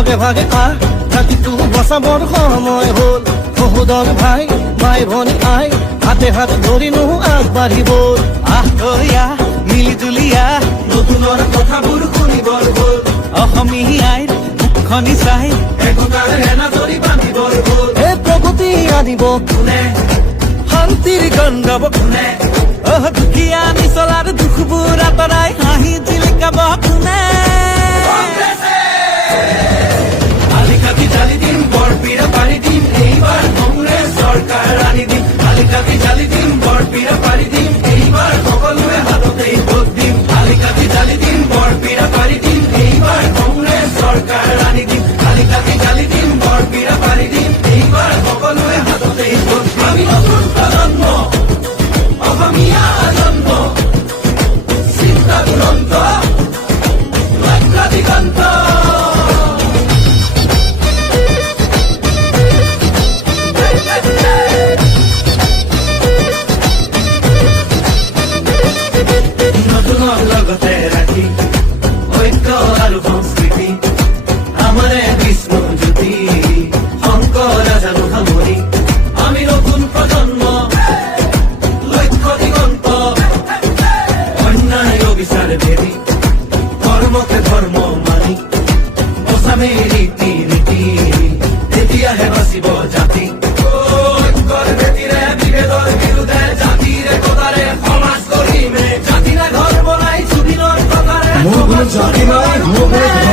ভাগে ভাগে জাতিটো বচাবৰ সময় হ'ল সহোদৰ ভাই মাই ভনী আই হাতে হাত ধৰিনো আগবাঢ়িব মিলি জুলিয়া নতুনৰ কথাবোৰ শুনিবৰ হ'ল অসমীয়াই মুখনি চাই একতাৰ এনাজৰি বান্ধিবৰ হ'ল এই প্ৰগতি আনিব কোনে শান্তিৰ গান গাব কোনে দুখীয়া নিচলাৰ দুখবোৰ আঁতৰাই হাঁহি জিলিকাব কোনে আলিকাটি জালি দিম বৰপীৰা পাৰি দিম এইবাৰ কংগ্ৰেছ চৰকাৰ আনি দিম আলিকাটি জালি দিম বৰপীৰা পাৰি দিম এইবাৰ সকলোৱে হাততেই ভোট দিম আলিকাটি জালি দিম বৰপীৰা পাৰি দিম এইবাৰ কংগ্ৰেছ চৰকাৰ আনি দিম আলিকাটি জালি দিম বৰপীৰা পাৰি দিম এইবাৰ সকলোৱে হাততেই ভোট দিম আমি নতুন প্ৰজন্ম অসমীয়া জন্ম চিন্তা দুৰন্ত লক্ষ্য দিগন্ত নতুনক লগতে ৰাখি ঐক্য আৰু সংস্কৃতি আমাৰে বিষ্ণু জ্যোতি শংকৰ ৰাজানো সামৰি আমি নতুন প্ৰজন্ম লক্ষ্য দিগন্ত অন্যায় বিচাৰ ভেদি ধৰ্মকে ধৰ্ম মানি বচামে ৰীতি নীতি তেতিয়াহে বাচিব জাতি ঐক্যৰ ভেটিৰে বিভেদৰ বিৰুদ্ধে জাতিৰে কটাৰে সমাজ গঢ়িমে জাতিৰে ঘৰ বনাই জুবিনৰ কথাৰে মোৰ কোনো জাতি নাই, মোৰ কোনো